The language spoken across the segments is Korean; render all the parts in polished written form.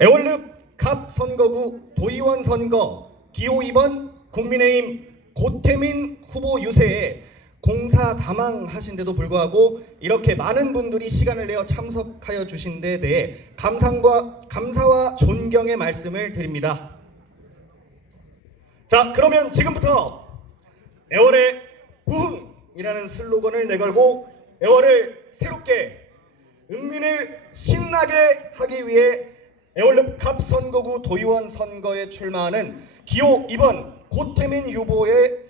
애월읍 갑 선거구 도의원 선거 기호 2번 국민의힘 고태민 후보 유세에 공사 다망하신데도 불구하고 이렇게 많은 분들이 시간을 내어 참석하여 주신 데 대해 감사와 존경의 말씀을 드립니다. 자, 그러면 지금부터 애월의 부흥이라는 슬로건을 내걸고 애월을 새롭게 은민을 신나게 하기 위해 애월읍 갑 선거구 도의원 선거에 출마하는 기호 2번 고태민 후보의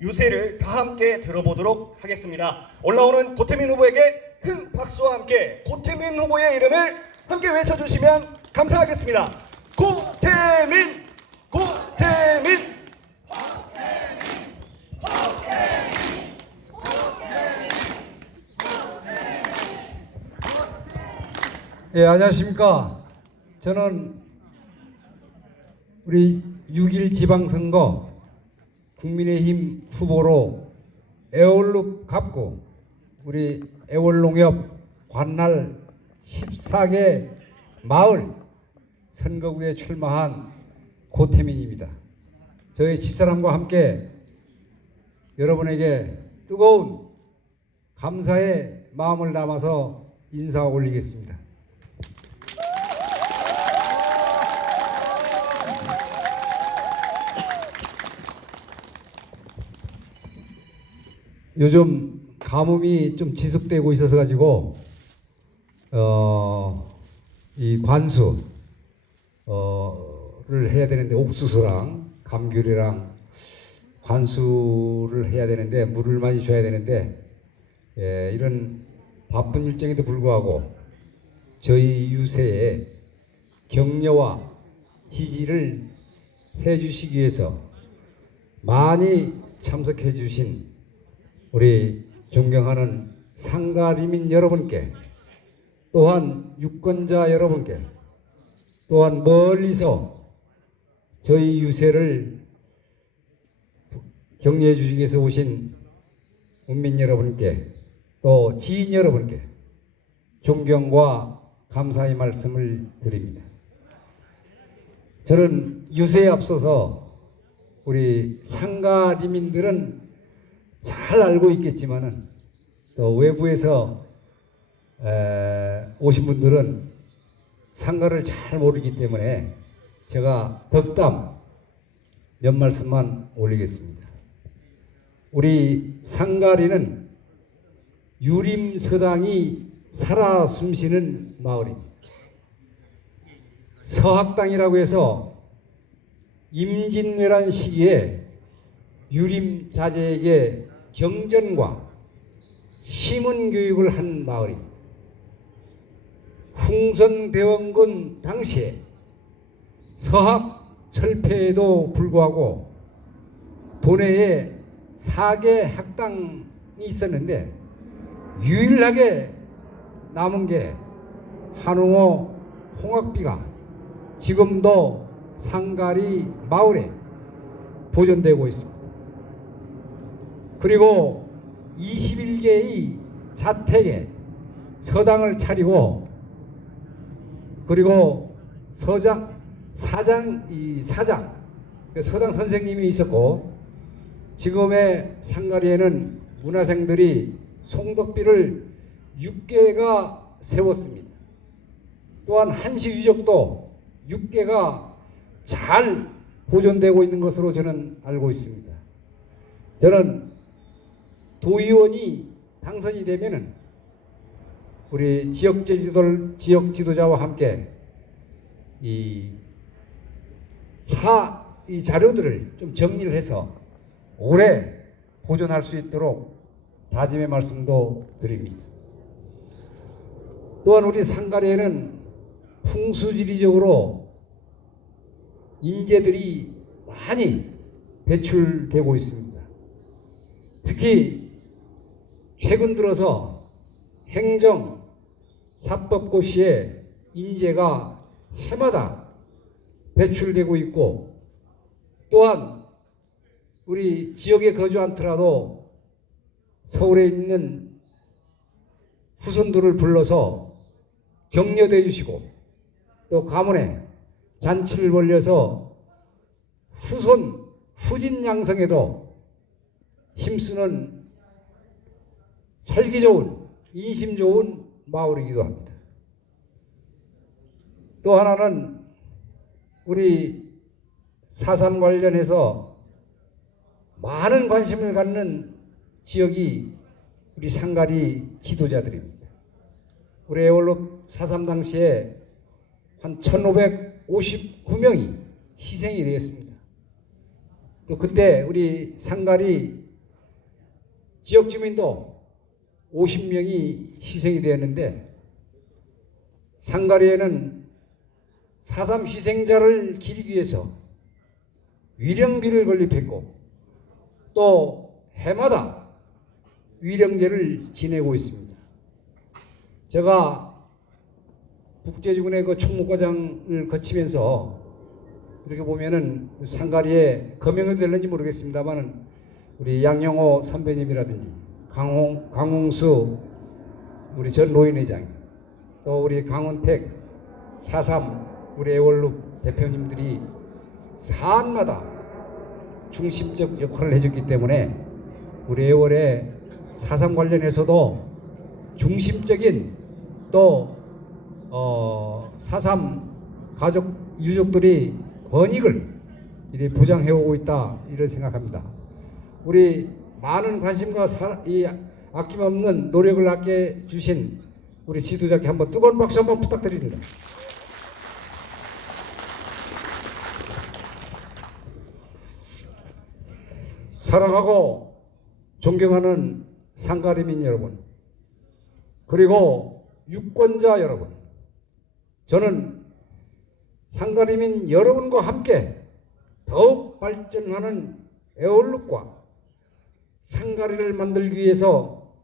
유세를 다 함께 들어보도록 하겠습니다. 올라오는 고태민 후보에게 큰 박수와 함께 고태민 후보의 이름을 함께 외쳐주시면 감사하겠습니다. 고태민! 고태민! 예, 안녕하십니까. 저는 우리 6.1 지방선거 국민의힘 후보로 애월읍 갑구 우리 애월농협 관할 14개 마을 선거구에 출마한 고태민입니다. 저희 집사람과 함께 여러분에게 뜨거운 감사의 마음을 담아서 인사 올리겠습니다. 요즘 가뭄이 좀 지속되고 있어서 가지고 이 관수를 해야 되는데 옥수수랑 감귤이랑 관수를 해야 되는데 물을 많이 줘야 되는데 이런 바쁜 일정에도 불구하고 저희 유세에 격려와 지지를 해주시기 위해서 많이 참석해 주신 우리 존경하는 상가리민 여러분께, 또한 유권자 여러분께, 또한 멀리서 저희 유세를 격려해 주시기 위해서 오신 국민 여러분께, 또 지인 여러분께 존경과 감사의 말씀을 드립니다. 저는 유세에 앞서서 우리 상가리민들은 잘 알고 있겠지만은 또 외부에서 오신 분들은 상가를 잘 모르기 때문에 제가 덕담 몇 말씀만 올리겠습니다. 우리 상가리는 유림서당이 살아 숨쉬는 마을입니다. 서학당이라고 해서 임진왜란 시기에 유림자제에게 경전과 시문교육을 한 마을입니다. 흥선대원군 당시에 서학 철폐에도 불구하고 도내에 4개 학당이 있었는데 유일하게 남은 게 한웅호 홍학비가 지금도 상가리 마을에 보존되고 있습니다. 그리고 21개의 자택에 서당을 차리고, 그리고 사장 서당 선생님이 있었고, 지금의 상가리에는 문화생들이 송덕비를 6개가 세웠습니다. 또한 한시 유적도 6개가 잘 보존되고 있는 것으로 저는 알고 있습니다. 저는 도의원이 당선이 되면은 우리 지역 지도자와 함께 이 자료들을 좀 정리를 해서 오래 보존할 수 있도록 다짐의 말씀도 드립니다. 또한 우리 상가리에는 풍수지리적으로 인재들이 많이 배출되고 있습니다. 특히 최근 들어서 행정, 사법고시에 인재가 해마다 배출되고 있고, 또한 우리 지역에 거주 않더라도 서울에 있는 후손들을 불러서 격려해 주시고 또 가문에 잔치를 벌려서 후손 후진 양성에도 힘쓰는 살기 좋은 인심 좋은 마을이기도 합니다. 또 하나는 우리 4.3 관련해서 많은 관심을 갖는 지역이 우리 상가리 지도자들입니다. 우리 애월로 4.3 당시에 한 1559명이 희생이 되었습니다. 또 그때 우리 상가리 지역 주민도 50명이 희생이 되었는데, 상가리에는 4.3 희생자를 기리기 위해서 위령비를 건립했고 또 해마다 위령제를 지내고 있습니다. 제가 국제지구의 그 총무과장을 거치면서 이렇게 보면은 상가리에 거명이 될는지 모르겠습니다만은 우리 양영호 선배님이라든지 강홍수 우리 전 노인회장, 또 우리 강원택 4.3 우리 애월룹 대표님들이 사안마다 중심적 역할을 해줬기 때문에 우리 애월의 4.3 관련해서도 중심적인 또 4.3 가족 유족들이 권익을 이렇게 보장해오고 있다, 이런 생각합니다. 우리 많은 관심과 이 아낌없는 노력을 아껴 주신 우리 지도자께 한번 뜨거운 박수 한번 부탁드립니다. 사랑하고 존경하는 상가리민 여러분, 그리고 유권자 여러분, 저는 상가리민 여러분과 함께 더욱 발전하는 애월룹과 상가리를 만들기 위해서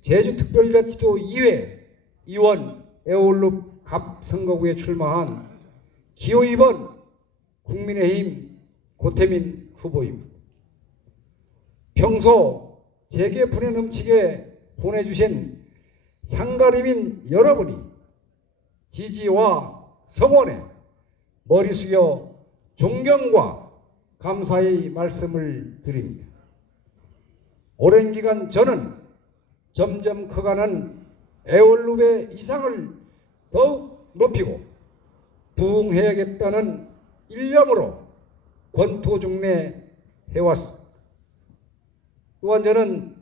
제주특별자치도 2회 의원 애월룹 갑 선거구에 출마한 기호 2번 국민의힘 고태민 후보입니다. 평소 제게 분에 넘치게 보내주신 상가리민 여러분이 지지와 성원에 머리 숙여 존경과 감사의 말씀을 드립니다. 오랜 기간 저는 점점 커가는 애월룹의 이상을 더욱 높이고 부흥해야겠다는 일념으로 권투중례해왔습니다. 또한 저는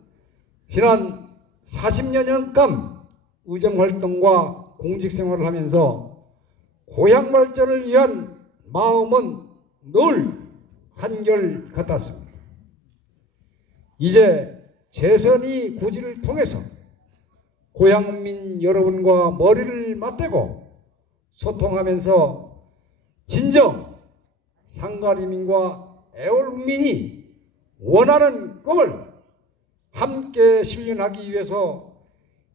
지난 40여년간 의정활동과 공직생활을 하면서 고향 발전을 위한 마음은 늘 한결 같았습니다. 이제 재선이 고지를 통해서 고향민 여러분과 머리를 맞대고 소통하면서 진정 상가리민과 애월민이 원하는 꿈을 함께 실현하기 위해서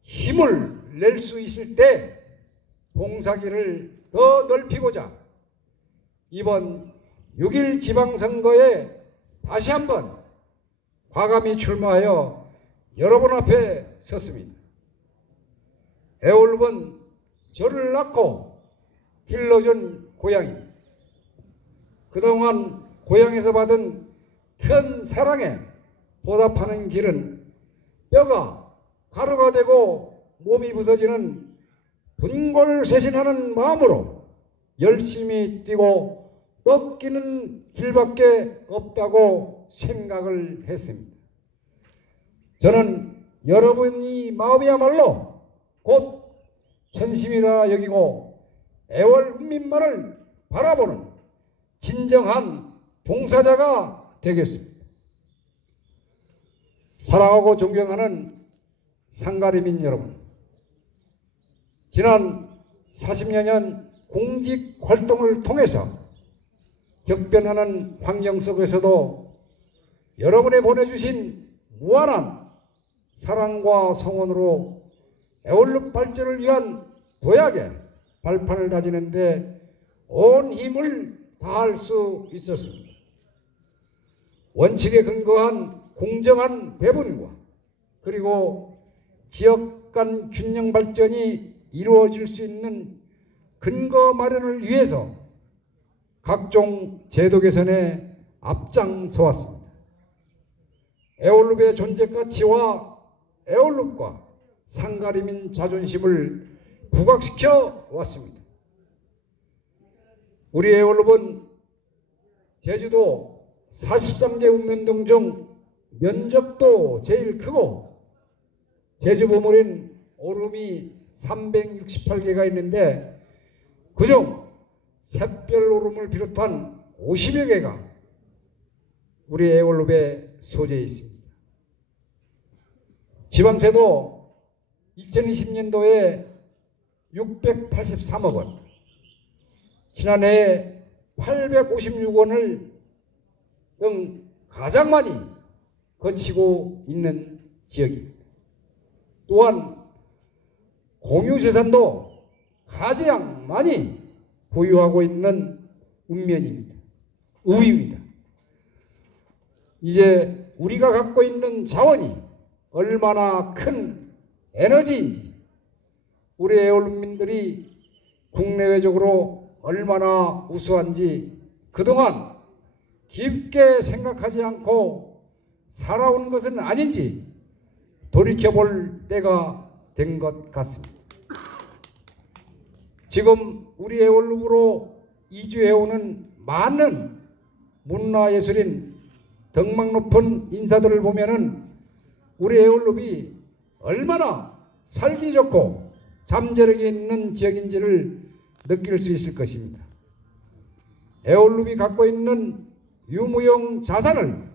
힘을 낼 수 있을 때 봉사기를 더 넓히고자 이번 6.1 지방선거에 다시 한번 과감히 출마하여 여러분 앞에 섰습니다. 애월룹은 저를 낳고 길러준 고향입니다. 그동안 고향에서 받은 큰 사랑에 보답하는 길은 뼈가 가루가 되고 몸이 부서지는 분골쇄신하는 마음으로 열심히 뛰고 꺾이는 길밖에 없다고 생각을 했습니다. 저는 여러분이 마음이야말로 곧 천심이라 여기고 애월군민만을 바라보는 진정한 봉사자가 되겠습니다. 사랑하고 존경하는 상가리민 여러분, 지난 40여 년 공직 활동을 통해서 격변하는 환경 속에서도 여러분이 보내주신 무한한 사랑과 성원으로 애월룹 발전을 위한 도약의 발판을 다지는 데 온 힘을 다할 수 있었습니다. 원칙에 근거한 공정한 배분과 그리고 지역 간 균형 발전이 이루어질 수 있는 근거 마련을 위해서 각종 제도 개선에 앞장서 왔습니다. 에올룹의 존재 가치와 에올룹과 상가림인 자존심을 부각시켜 왔습니다. 우리 에올룹은 제주도 43개 읍면동 중 면적도 제일 크고 제주 보물인 오름이 368개가 있는데 그중 샛별 오름을 비롯한 50여 개가 우리 에올룹에 소재해 있습니다. 지방세도 2020년도에 683억 원, 지난해 856원을 등 가장 많이 거치고 있는 지역입니다. 또한 공유재산도 가장 많이 보유하고 있는 우입니다. 이제 우리가 갖고 있는 자원이 얼마나 큰 에너지인지, 우리 에올룹민들이 국내외적으로 얼마나 우수한지 그동안 깊게 생각하지 않고 살아온 것은 아닌지 돌이켜볼 때가 된 것 같습니다. 지금 우리 에올룹으로 이주해오는 많은 문화예술인 덕망 높은 인사들을 보면은 우리 에올룹이 얼마나 살기 좋고 잠재력이 있는 지역인지를 느낄 수 있을 것입니다. 에올룹이 갖고 있는 유무형 자산을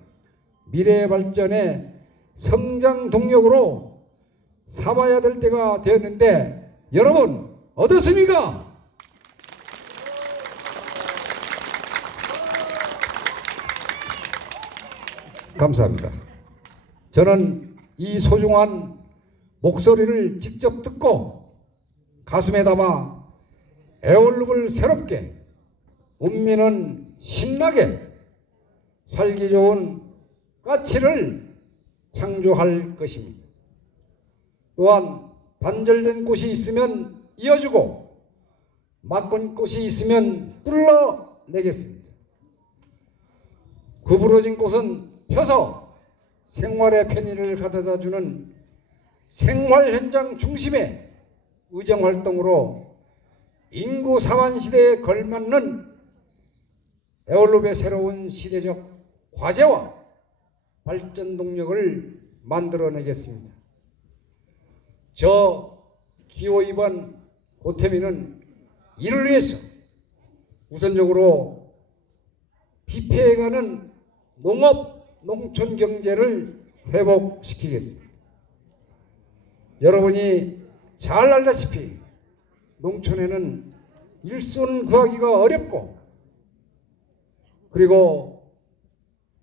미래 발전의 성장 동력으로 삼아야 될 때가 되었는데 여러분 어떻습니까? 감사합니다. 저는 이 소중한 목소리를 직접 듣고 가슴에 담아 에올룹을 새롭게, 읍민은 신나게 살기 좋은 가치를 창조할 것입니다. 또한 단절된 꽃이 있으면 이어주고 막건 꽃이 있으면 뚫어내겠습니다. 구부러진 꽃은 펴서 생활의 편의를 가져다주는 생활 현장 중심의 의정활동으로 인구 상환 시대에 걸맞는 에올룹의 새로운 시대적 과제와 발전 동력을 만들어내겠습니다. 저 기호 2번 고태민은 이를 위해서 우선적으로 피폐해가는 농업, 농촌 경제를 회복시키겠습니다. 여러분이 잘 알다시피 농촌에는 일손 구하기가 어렵고 그리고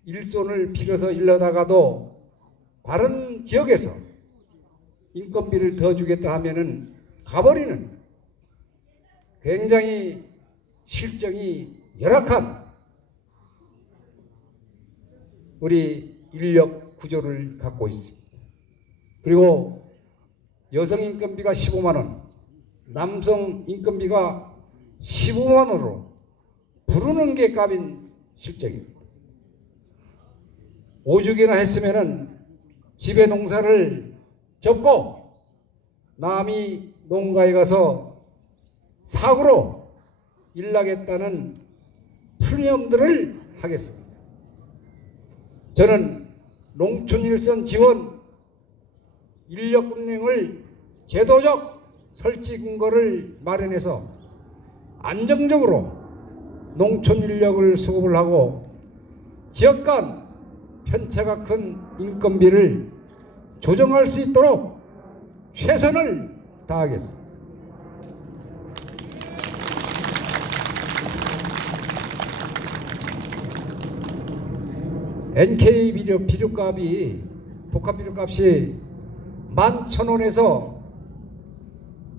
일손을 빌어서 일러다가도 다른 지역에서 인건비를 더 주겠다 하면은 가버리는 굉장히 실정이 열악한 우리 인력 구조를 갖고 있습니다. 그리고 여성 인건비가 15만 원, 남성 인건비가 15만 원으로 부르는 게 값인 실정입니다. 오죽이나 했으면은 집에 농사를 접고 남이 농가에 가서 사고로 일나겠다는 프리미엄들을 하겠습니다. 저는 농촌 일선 지원 인력 운영을 제도적 설치 근거를 마련해서 안정적으로 농촌 인력을 수급을 하고 지역 간 편차가 큰 인건비를 조정할 수 있도록 최선을 다하겠습니다. NK 비료값이 복합 비료값이 11,000원에서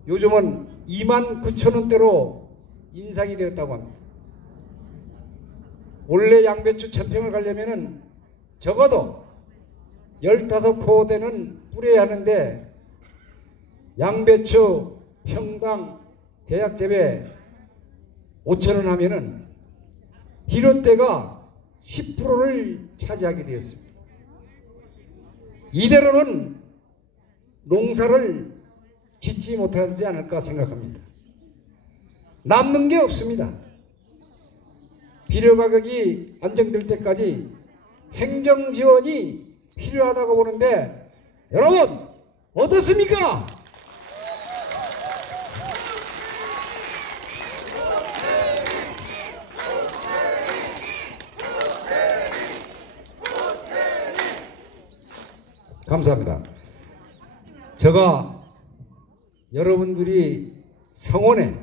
요즘은 29,000원대로 인상이 되었다고 합니다. 원래 양배추 1000평을 가려면은 적어도 15포대는 뿌려야 하는데 양배추 평당 대략 재배 5,000원 하면은 비료대가 10%를 차지하게 되었습니다. 이대로는 농사를 짓지 못하지 않을까 생각합니다. 남는 게 없습니다. 비료 가격이 안정될 때까지 행정 지원이 필요하다고 보는데 여러분 어떻습니까? 감사합니다. 제가 여러분들이 성원에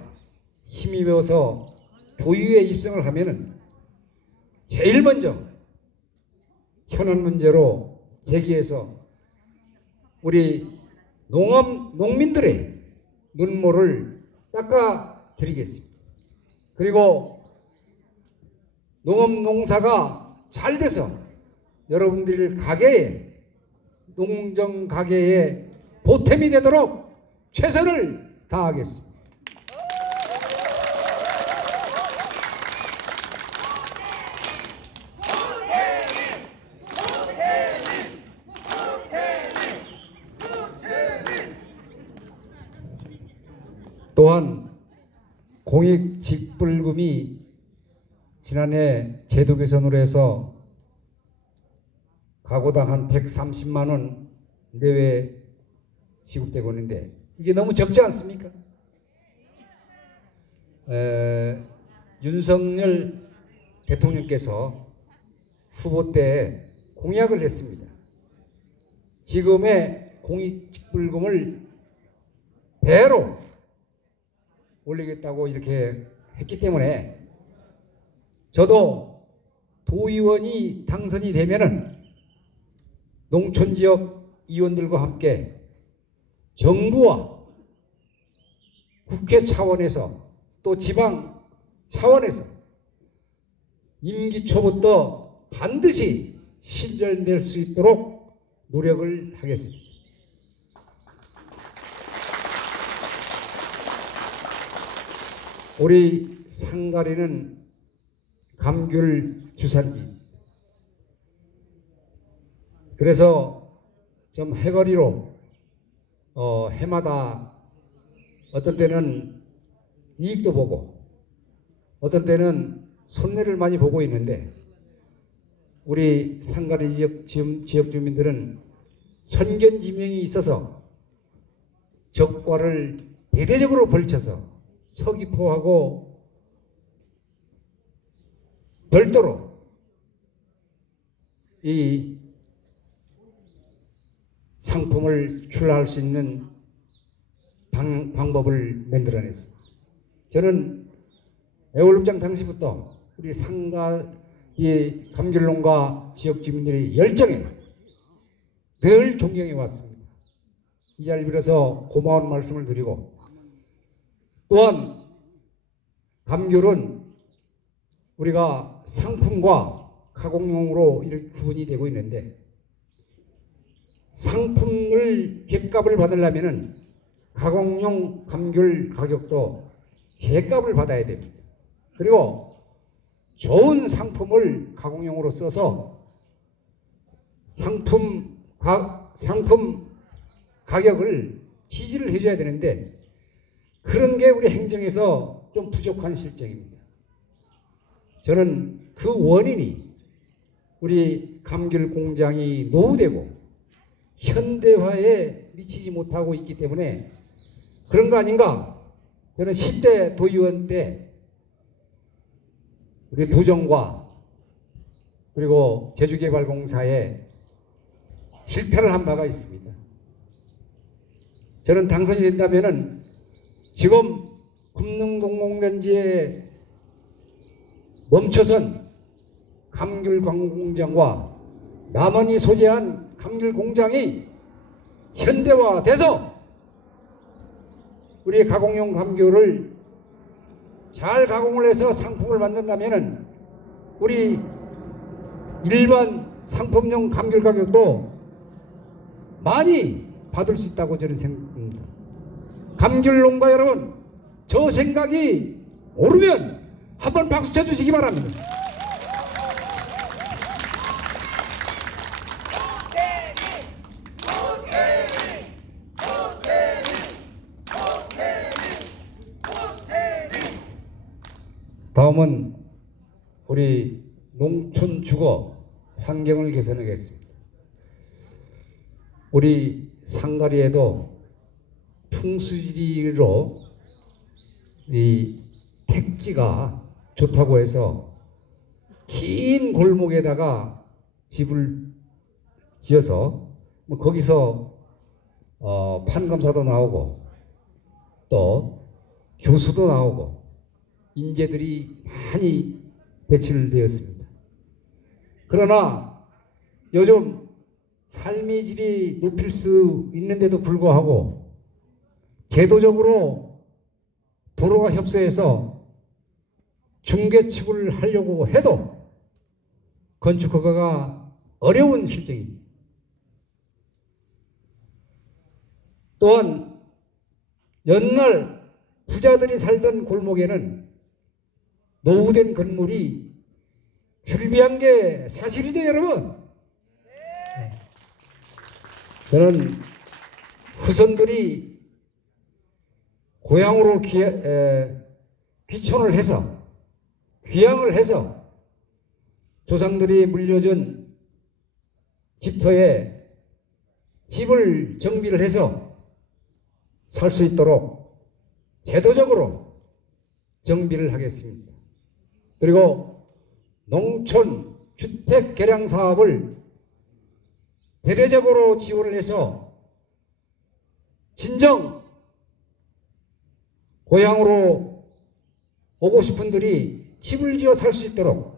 힘입어서 도의회에 입성을 하면은 제일 먼저 현안 문제로 제기해서 우리 농민들의 눈물을 닦아 드리겠습니다. 그리고 농사가 잘 돼서 여러분들 가게에 농정 가게에 보탬이 되도록 최선을 다하겠습니다. 또한 공익 직불금이 지난해 제도 개선으로 해서 가구당 한 130만 원 내외 지급되고 있는데 이게 너무 적지 않습니까? 윤석열 대통령께서 후보 때 공약을 했습니다. 지금의 공익직불금을 배로 올리겠다고 이렇게 했기 때문에 저도 도의원이 당선이 되면은 농촌지역 의원들과 함께 정부와 국회 차원에서 또 지방 차원에서 임기 초부터 반드시 실현될 수 있도록 노력을 하겠습니다. 우리 상가리는 감귤 주산지. 그래서 좀 해거리로 해마다 어떤 때는 이익도 보고 어떤 때는 손해를 많이 보고 있는데 우리 상가리 지역 주민들은 선견지명이 있어서 적과를 대대적으로 벌쳐서 서귀포하고 별도로 이 상품을 출하할 수 있는 방법을 만들어냈습니다. 저는 애월읍장 당시부터 우리 상가 이 감귤농가 지역 주민들의 열정에 늘 존경해 왔습니다. 이 자리를 빌어서 고마운 말씀을 드리고 또한 감귤은 우리가 상품과 가공용으로 이렇게 구분이 되고 있는데 상품을 제값을 받으려면은 가공용 감귤 가격도 제값을 받아야 됩니다. 그리고 좋은 상품을 가공용으로 써서 상품 가격을 지지를 해줘야 되는데 그런 게 우리 행정에서 좀 부족한 실정입니다. 저는 그 원인이 우리 감귤 공장이 노후되고 현대화에 미치지 못하고 있기 때문에 그런 거 아닌가? 저는 10대 도의원 때 우리 도정과 그리고 제주개발공사에 실태를 한 바가 있습니다. 저는 당선이 된다면은 지금 금능동공단지에 멈춰선 감귤 광공장과 남원이 소재한 감귤 공장이 현대화돼서 우리 가공용 감귤을 잘 가공을 해서 상품을 만든다면은 우리 일반 상품용 감귤 가격도 많이 받을 수 있다고 저는 생각합니다. 감귤 농가 여러분, 저 생각이 오르면 한번 박수 쳐주시기 바랍니다. 다음은 우리 농촌 주거 환경을 개선하겠습니다. 우리 상가리에도 풍수지리로 이 택지가 좋다고 해서 긴 골목에다가 집을 지어서 뭐 거기서 판검사도 나오고 또 교수도 나오고 인재들이 많이 배출되었습니다. 그러나 요즘 삶의 질이 높일 수 있는데도 불구하고 제도적으로 도로가 협소해서 중개축을 하려고 해도 건축 허가가 어려운 실정입니다. 또한 옛날 부자들이 살던 골목에는 노후된 건물이 출비한 게 사실이죠, 여러분? 저는 후손들이 고향으로 귀촌을 해서 귀향을 해서 조상들이 물려준 집터에 집을 정비를 해서 살 수 있도록 제도적으로 정비를 하겠습니다. 그리고 농촌 주택 개량 사업을 대대적으로 지원을 해서 진정 고향으로 오고 싶은 분들이 집을 지어 살 수 있도록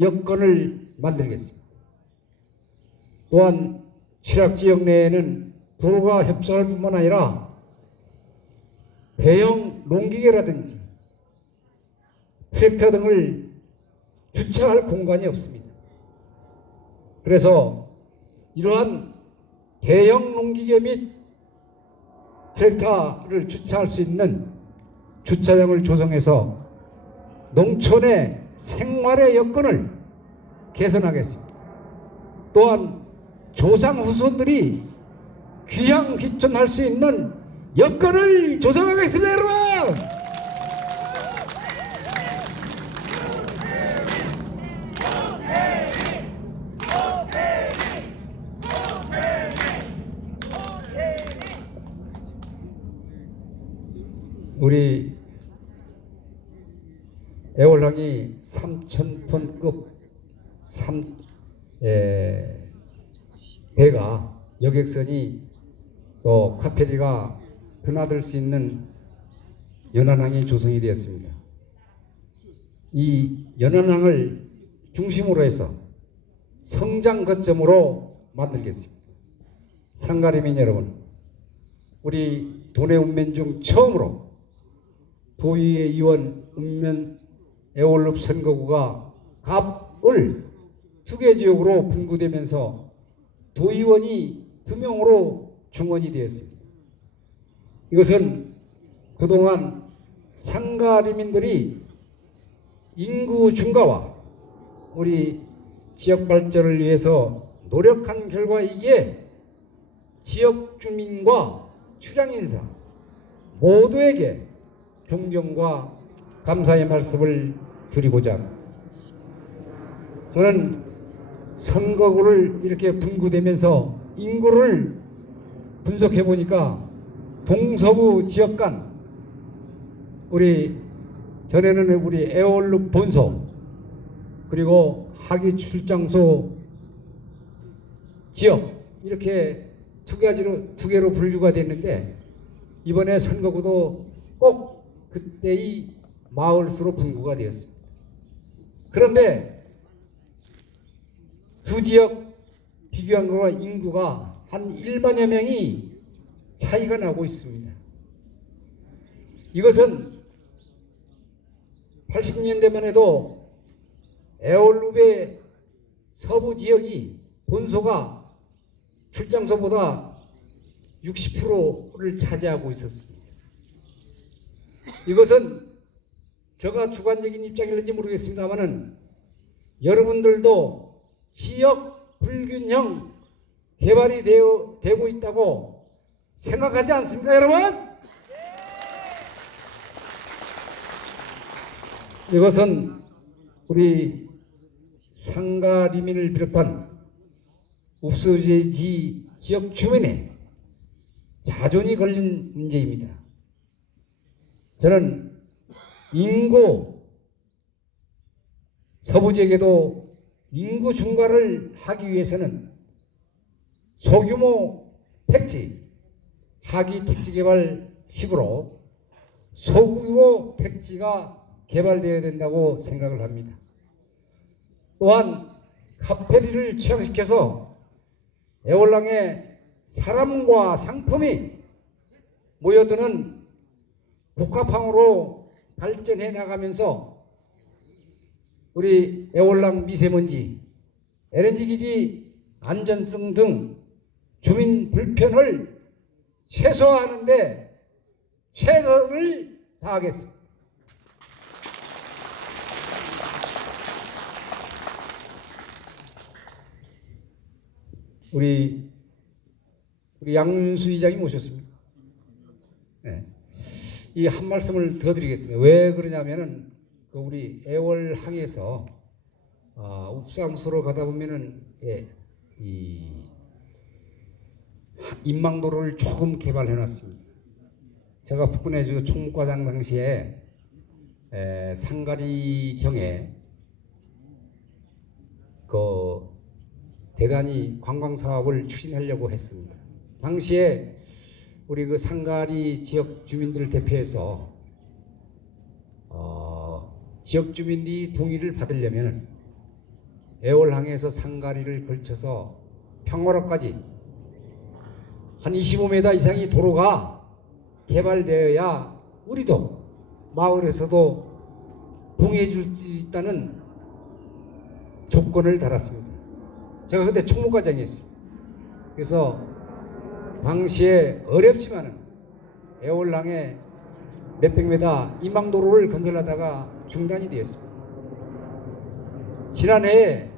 여건을 만들겠습니다. 또한 취락지역 내에는 도로가 협소할 뿐만 아니라 대형 농기계라든지 트랙터 등을 주차할 공간이 없습니다. 그래서 이러한 대형 농기계 및 트랙터를 주차할 수 있는 주차장을 조성해서 농촌의 생활의 여건을 개선하겠습니다. 또한 조상 후손들이 귀향 귀촌할 수 있는 여건을 조성하겠습니다, 여러분! 우리 애월항이 3,000톤급 배가 여객선이 또 카페리가 드나들 수 있는 연안항이 조성이 되었습니다. 이 연안항을 중심으로 해서 성장 거점으로 만들겠습니다. 상가리민 여러분, 우리 도내 읍면 중 처음으로 도의회 의원 읍면 애월읍 선거구가 갑을 2개 지역으로 분구되면서 도의원이 2명으로 중원이 되었습니다. 이것은 그동안 상가리민들이 인구 증가와 우리 지역 발전을 위해서 노력한 결과이기에 지역 주민과 출향인사 모두에게 존경과 감사의 말씀을 드리고자 합니다. 저는 선거구를 이렇게 분구되면서 인구를 분석해 보니까 동서부 지역 간 우리 전에는 우리 애월읍 본소 그리고 하기 출장소 지역 이렇게 두 개로 분류가 됐는데 이번에 선거구도 꼭 그때의 마을수로 분구가 되었습니다. 그런데 두 지역 비교한 거와 인구가 한 1만여 명이 차이가 나고 있습니다. 이것은 80년대만 해도 애월읍의 서부 지역이 본소가 출장소보다 60%를 차지하고 있었습니다. 이것은 제가 주관적인 입장일는지 모르겠습니다만은 여러분들도 지역 불균형 개발이 되고 있다고 생각하지 않습니까, 여러분? 이것은 우리 상가리민을 비롯한 읍소재지 지역 주민의 자존이 걸린 문제입니다. 저는 인구 서부 지역에도 인구 증가를 하기 위해서는 소규모 택지, 하기 택지 개발식으로 소규모 택지가 개발되어야 된다고 생각을 합니다. 또한 카페리를 취향시켜서 애월랑에 사람과 상품이 모여드는 복합항으로 발전해 나가면서 우리 애월랑 미세먼지, LNG 기지 안전성 등 주민 불편을 최소화하는 데 최선을 다하겠습니다. 우리 양윤수 이장이 모셨습니다. 네. 이 한 말씀을 더 드리겠습니다. 왜 그러냐면은 우리 애월항에서 읍사무소로 가다 보면은 이 인망도로를 조금 개발해 놨습니다. 제가 북근해주 총무과장 당시에 상가리경에 대단히 관광 사업을 추진하려고 했습니다. 당시에 우리 상가리 지역 주민들을 대표해서 지역 주민이 동의를 받으려면 애월항에서 상가리를 걸쳐서 평화로까지 한 25m 이상의 도로가 개발되어야 우리도 마을에서도 동의해 줄 수 있다는 조건을 달았습니다. 제가 그때 총무과장이었어요. 그래서 당시에 어렵지만은 애월항에 몇백 메다 인망도로를 건설하다가 중단이 되었습니다. 지난해에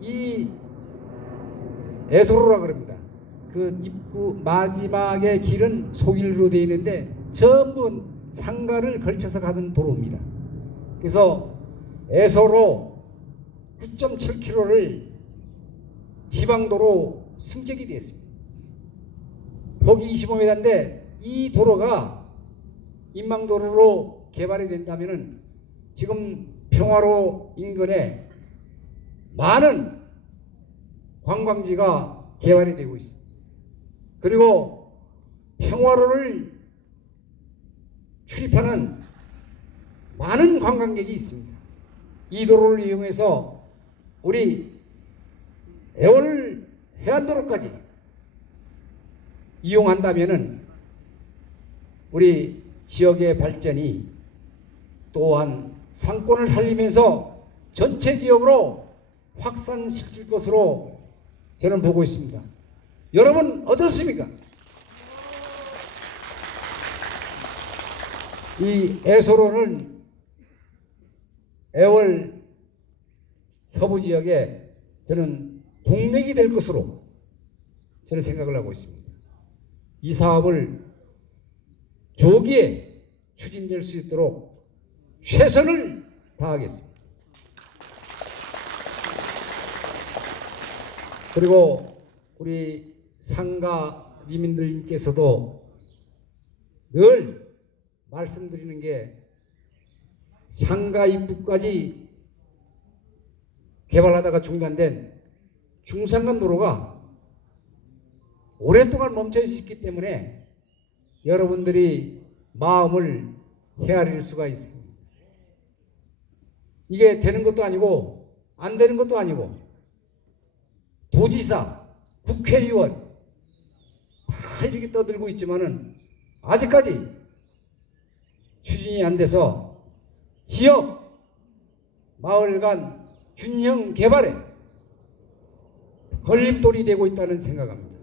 이 애소로라 그럽니다. 그 입구 마지막의 길은 소길로 되어 있는데 전부 상가를 걸쳐서 가는 도로입니다. 그래서 애소로 9.7km를 지방도로 승적이 되었습니다. 폭이 25m인데 이 도로가 인망도로로 개발이 된다면 지금 평화로 인근에 많은 관광지가 개발이 되고 있습니다. 그리고 평화로를 출입하는 많은 관광객이 있습니다. 이 도로를 이용해서 우리 애월 해안도로까지 이용한다면은 우리 지역의 발전이 또한 상권을 살리면서 전체 지역으로 확산시킬 것으로 저는 보고 있습니다. 여러분 어떻습니까? 이 애소로는 애월 서부 지역에 저는 동맥이 될 것으로 저는 생각을 하고 있습니다. 이 사업을 조기에 추진될 수 있도록 최선을 다하겠습니다. 그리고 우리 상가 리민들께서도 늘 말씀드리는 게 상가 입구까지 개발하다가 중단된 중산간 도로가 오랫동안 멈춰 있었기 때문에 여러분들이 마음을 헤아릴 수가 있습니다. 이게 되는 것도 아니고 안 되는 것도 아니고 도지사, 국회의원 다 이렇게 떠들고 있지만은 아직까지 추진이 안 돼서 지역 마을 간 균형 개발에 걸림돌이 되고 있다는 생각합니다.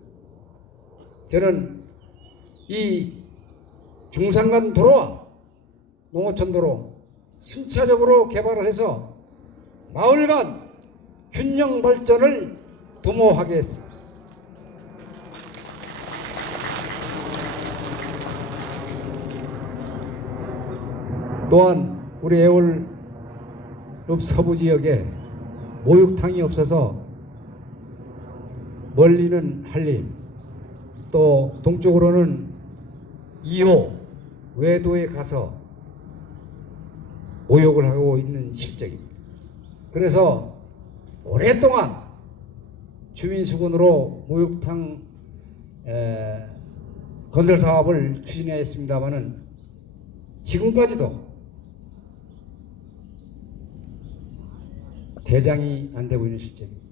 저는 이 중산간 도로와 농어촌 도로 순차적으로 개발을 해서 마을 간 균형 발전을 도모하게 했습니다. 또한 우리 애월읍 서부 지역에 목욕탕이 없어서 멀리는 한림, 또 동쪽으로는 2호 외도에 가서 목욕을 하고 있는 실정입니다. 그래서 오랫동안 주민수군으로 목욕탕 건설 사업을 추진했습니다마는 지금까지도 개장이 안 되고 있는 실정입니다.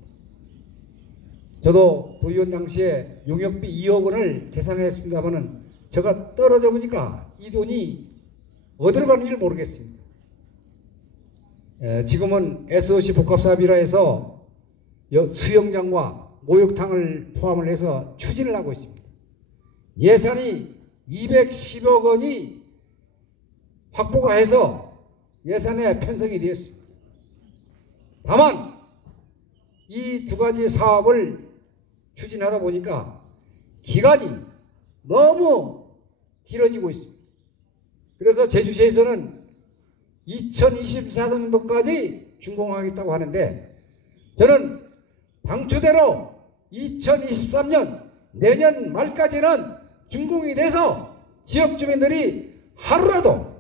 저도 도의원 당시에 용역비 2억 원을 계산했습니다마는 제가 떨어져 보니까 이 돈이 어디로 가는지 모르겠습니다. 지금은 SOC 복합사업이라 해서 수영장과 목욕탕을 포함을 해서 추진을 하고 있습니다. 예산이 210억 원이 확보가 해서 예산에 편성이 되었습니다. 다만 이 두 가지 사업을 추진하다 보니까 기간이 너무 길어지고 있습니다. 그래서 제주시에서는 2024년도까지 준공하겠다고 하는데 저는 방초대로 2023년 내년 말까지는 준공이 돼서 지역 주민들이 하루라도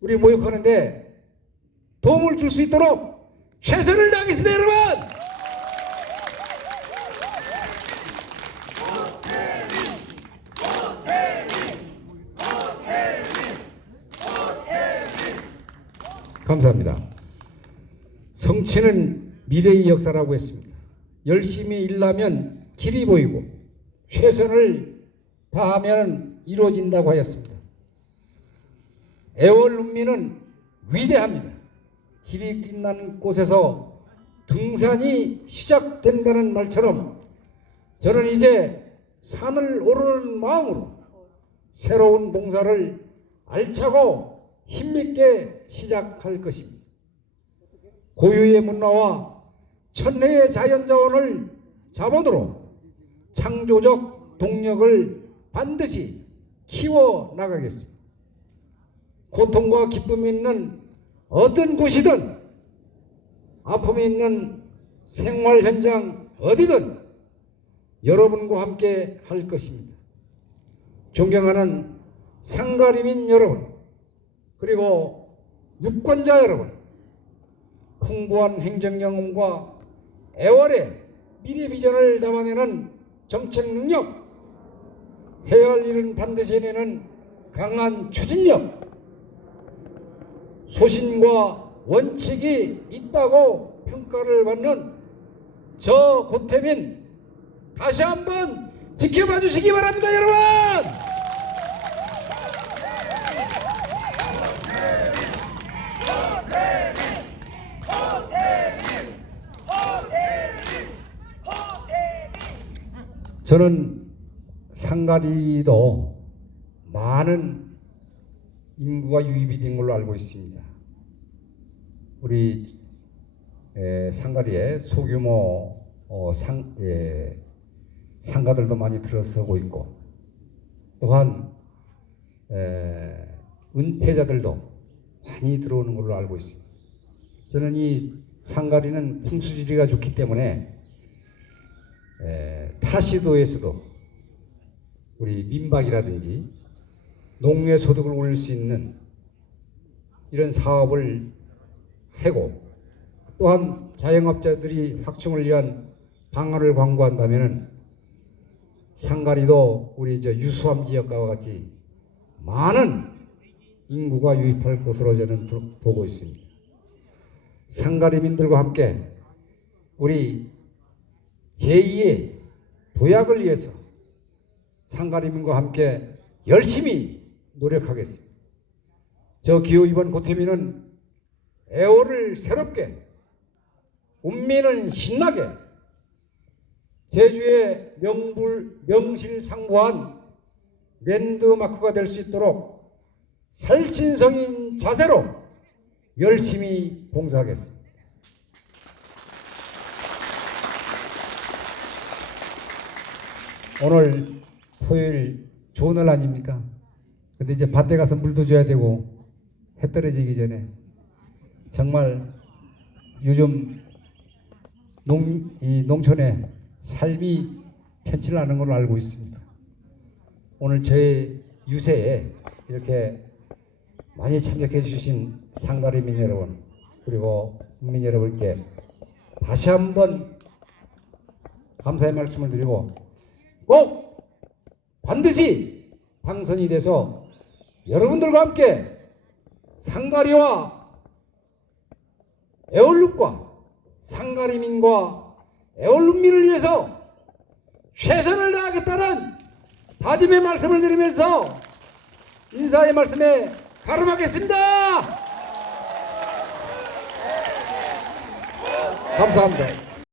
우리 목욕하는데 도움을 줄 수 있도록 최선을 다하겠습니다, 여러분! 감사합니다. 성취는 미래의 역사라고 했습니다. 열심히 일하면 길이 보이고 최선을 다하면 이루어진다고 하였습니다. 애월읍민은 위대합니다. 길이 끝난 곳에서 등산이 시작된다는 말처럼 저는 이제 산을 오르는 마음으로 새로운 봉사를 알차고 힘있게 시작할 것입니다. 고유의 문화와 천혜의 자연자원을 자본으로 창조적 동력을 반드시 키워나가겠습니다. 고통과 기쁨이 있는 어떤 곳이든 아픔이 있는 생활 현장 어디든 여러분과 함께 할 것입니다. 존경하는 상가리민 여러분, 그리고 유권자 여러분, 풍부한 행정 경험과 애월의 미래 비전을 담아내는 정책 능력, 해야 할 일은 반드시 해내는 강한 추진력, 소신과 원칙이 있다고 평가를 받는 저 고태민 다시 한번 지켜봐 주시기 바랍니다, 여러분! 저는 상가리도 많은 인구가 유입이 된 걸로 알고 있습니다. 우리 상가리에 소규모 상가들도 많이 들어서고 있고, 또한 은퇴자들도 많이 들어오는 걸로 알고 있습니다. 저는 이 상가리는 풍수지리가 좋기 때문에 타시도에서도 우리 민박이라든지 농해 소득을 올릴 수 있는 이런 사업을 하고, 또한 자영업자들이 확충을 위한 방안을 광고한다면은 상가리도 우리 유수암 지역과 같이 많은 인구가 유입할 것으로 저는 보고 있습니다. 상가리민들과 함께 우리 제2의 도약을 위해서 상가리민과 함께 열심히 노력하겠습니다. 저 기호이번 고태민은 애월을 새롭게, 읍민은 신나게 제주의 명실상부한 랜드마크가 될 수 있도록 살신성인 자세로 열심히 봉사하겠습니다. 오늘 토요일 좋은 날 아닙니까? 근데 이제 밭에 가서 물도 줘야 되고 해 떨어지기 전에 정말 요즘 이 농촌에 삶이 편치를 걸로 알고 있습니다. 오늘 제 유세에 이렇게 많이 참석해 주신 상가리민 여러분 그리고 국민 여러분께 다시 한번 감사의 말씀을 드리고 꼭 반드시 당선이 돼서 여러분들과 함께 상가리와 애월읍과 상가리민과 애월읍민을 위해서 최선을 다하겠다는 다짐의 말씀을 드리면서 인사의 말씀에 가름하겠습니다. 감사합니다.